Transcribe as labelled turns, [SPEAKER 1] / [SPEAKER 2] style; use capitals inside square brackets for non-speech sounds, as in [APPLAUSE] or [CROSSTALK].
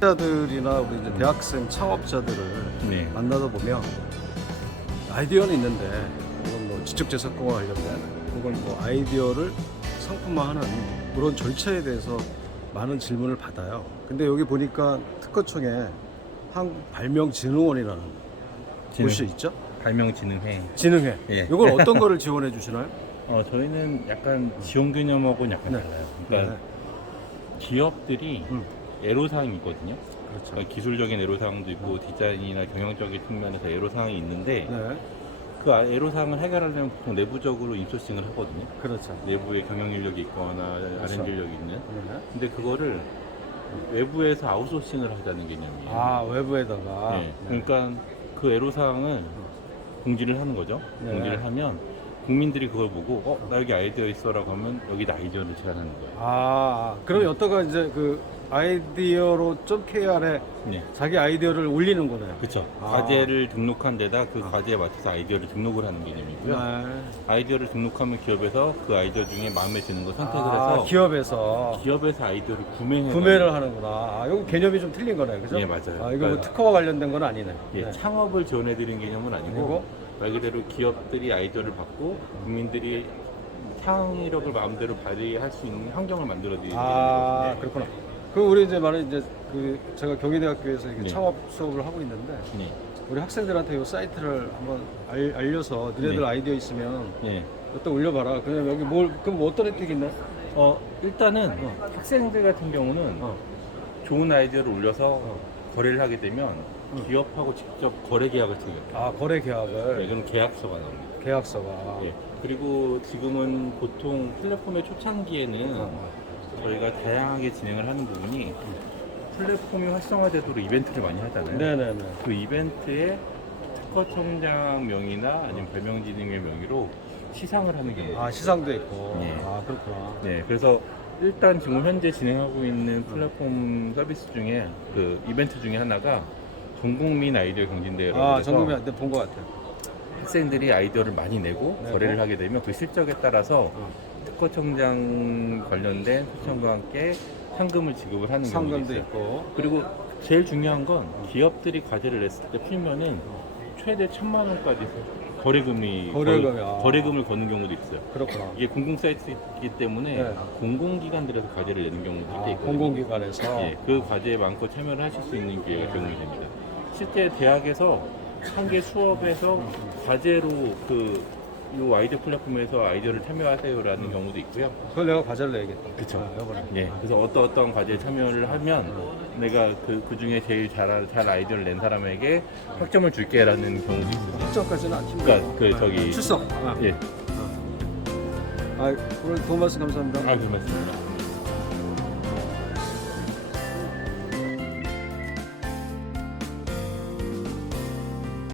[SPEAKER 1] 자들이나 우리 이제 대학생 창업자들을
[SPEAKER 2] 네.
[SPEAKER 1] 만나다 보면 아이디어는 있는데 혹은 뭐 지적재산권과 관련된 혹은 뭐 아이디어를 상품화하는 그런 절차에 대해서 많은 질문을 받아요. 근데 여기 보니까 특허청에 한국 발명진흥원이라는
[SPEAKER 2] 진흥.
[SPEAKER 1] 곳이 있죠?
[SPEAKER 2] 발명진흥회.
[SPEAKER 1] 진흥회.
[SPEAKER 2] 예.
[SPEAKER 1] 이걸 [LAUGHS] 어떤 거를 지원해 주시나요?
[SPEAKER 2] 어, 저희는 약간 지원 개념하고는 약간
[SPEAKER 1] 네.
[SPEAKER 2] 달라요. 그러니까 기업들이
[SPEAKER 1] 음.
[SPEAKER 2] 애로사항이 있거든요.
[SPEAKER 1] 그렇죠.
[SPEAKER 2] 그러니까 기술적인 애로사항도 있고 디자인이나 경영적인 측면에서 애로사항이 있는데
[SPEAKER 1] 네.
[SPEAKER 2] 그 아- 애로사항을 해결하려면 보통 내부적으로 인소싱을 하거든요.
[SPEAKER 1] 그렇죠.
[SPEAKER 2] 내부에 경영 인력이 있거나
[SPEAKER 1] 그렇죠.
[SPEAKER 2] R&D 인력이 있는.
[SPEAKER 1] 네.
[SPEAKER 2] 근데 그거를 외부에서 아웃소싱을 하자는 개념이에요.
[SPEAKER 1] 아 외부에다가
[SPEAKER 2] 네. 그러니까 그 애로사항을 공지를 하는 거죠.
[SPEAKER 1] 네.
[SPEAKER 2] 공지를 하면 국민들이 그걸 보고 어, 나 여기 아이디어 있어라고 하면 여기다 아이디어를 제안하는 거예요.
[SPEAKER 1] 아, 그럼 여태가 이제 그 아이디어로 점 KR에
[SPEAKER 2] 네.
[SPEAKER 1] 자기 아이디어를 올리는 거네요.
[SPEAKER 2] 그쵸.
[SPEAKER 1] 아.
[SPEAKER 2] 과제를 등록한 데다 그 과제에 맞춰서 아이디어를 등록을 하는 개념이고요.
[SPEAKER 1] 네.
[SPEAKER 2] 아이디어를 등록하면 기업에서 그 아이디어 중에 마음에 드는 거 선택을
[SPEAKER 1] 아,
[SPEAKER 2] 해서
[SPEAKER 1] 기업에서
[SPEAKER 2] 기업에서 아이디어를 구매해
[SPEAKER 1] 구매를 하는구나. 아, 이거 개념이 좀 틀린 거네요, 그죠?
[SPEAKER 2] 예, 맞아요.
[SPEAKER 1] 아, 이거 뭐
[SPEAKER 2] 그러니까-
[SPEAKER 1] 특허와 관련된 건 아니네.
[SPEAKER 2] 예,
[SPEAKER 1] 네.
[SPEAKER 2] 창업을 지원해 드리는 개념은 아니고
[SPEAKER 1] 그리고?
[SPEAKER 2] 말 그대로 기업들이 아이디어를 받고 국민들이 창의력을 마음대로 발휘할 수 있는 환경을 만들어 드리는
[SPEAKER 1] 아,
[SPEAKER 2] 개념이거든요.
[SPEAKER 1] 그렇구나. 그 우리 이제 말은 이제 그 제가 경희대학교에서 이렇게
[SPEAKER 2] 네.
[SPEAKER 1] 창업 수업을 하고 있는데
[SPEAKER 2] 네.
[SPEAKER 1] 우리 학생들한테 이 사이트를 한번 알, 알려서 너네들
[SPEAKER 2] 네.
[SPEAKER 1] 아이디어 있으면
[SPEAKER 2] 예.
[SPEAKER 1] 여기다 올려봐라. 그냥 여기 뭘 그럼 뭐 어떤 혜택이 있나요?
[SPEAKER 2] 어, 일단은 학생들 같은 경우는
[SPEAKER 1] 어.
[SPEAKER 2] 좋은 아이디어를 올려서
[SPEAKER 1] 어.
[SPEAKER 2] 거래를 하게 되면
[SPEAKER 1] 응.
[SPEAKER 2] 기업하고 직접 거래 계약을 체결해요.
[SPEAKER 1] 아 거래 계약을
[SPEAKER 2] 네, 그럼 계약서가 나옵니다.
[SPEAKER 1] 계약서가
[SPEAKER 2] 예. 그리고 지금은 보통 플랫폼의 초창기에는
[SPEAKER 1] 어.
[SPEAKER 2] 저희가 다양하게 진행을 하는 부분이 플랫폼이 활성화되도록 이벤트를 많이 하잖아요.
[SPEAKER 1] 네네네.
[SPEAKER 2] 그 이벤트에 특허청장 명의나 아니면 발명진흥회 명의로 시상을 하는 경우가
[SPEAKER 1] 아 시상도 있고.
[SPEAKER 2] 네.
[SPEAKER 1] 아 그렇구나.
[SPEAKER 2] 네, 그래서 일단 지금 현재 진행하고 있는 플랫폼 서비스 중에 그 이벤트 중에 하나가 전국민 아이디어 경진대회라고
[SPEAKER 1] 아
[SPEAKER 2] 해서
[SPEAKER 1] 전국민한테 본것 같아요.
[SPEAKER 2] 학생들이 아이디어를 많이 내고
[SPEAKER 1] 내고.
[SPEAKER 2] 거래를 하게 되면 그 실적에 따라서
[SPEAKER 1] 어.
[SPEAKER 2] 특허청장 관련된 초청과 함께 상금을 지급을 하는 경우도
[SPEAKER 1] 상금도
[SPEAKER 2] 있어요.
[SPEAKER 1] 있고.
[SPEAKER 2] 그리고 제일 중요한 건 기업들이 과제를 냈을 때 풀면은 최대 천만 원까지 거래금이
[SPEAKER 1] 거래금이,
[SPEAKER 2] 걸-
[SPEAKER 1] 아.
[SPEAKER 2] 거래금을 거는 경우도 있어요.
[SPEAKER 1] 그렇구나.
[SPEAKER 2] 이게 공공 사이트이기 때문에
[SPEAKER 1] 네.
[SPEAKER 2] 공공기관들에서 과제를 내는 경우도
[SPEAKER 1] 아,
[SPEAKER 2] 꽤 있거든요.
[SPEAKER 1] 공공기관에서.
[SPEAKER 2] 예, 그 과제에 많고 참여를 하실 수 있는 기회가 제공이 됩니다. 실제 대학에서 한 개 수업에서 과제로 그, 이 아이디어 플랫폼에서 아이디어를 참여하세요라는 경우도 있고요.
[SPEAKER 1] 그걸 내가 과제를 내야겠다.
[SPEAKER 2] 그쵸.
[SPEAKER 1] 아.
[SPEAKER 2] 예, 그래서 어떤 어떤 과제에 참여를 하면 내가 그, 그 중에 제일 잘, 잘 아이디어를 낸 사람에게 학점을 줄게라는 경우도 있어요.
[SPEAKER 1] 학점까지는 안 힘들어.
[SPEAKER 2] 그러니까 그 저기-
[SPEAKER 1] 출석. 아,
[SPEAKER 2] 예,
[SPEAKER 1] 아, 오늘 도움 말씀 감사합니다.
[SPEAKER 2] 아, 그 말씀입니다.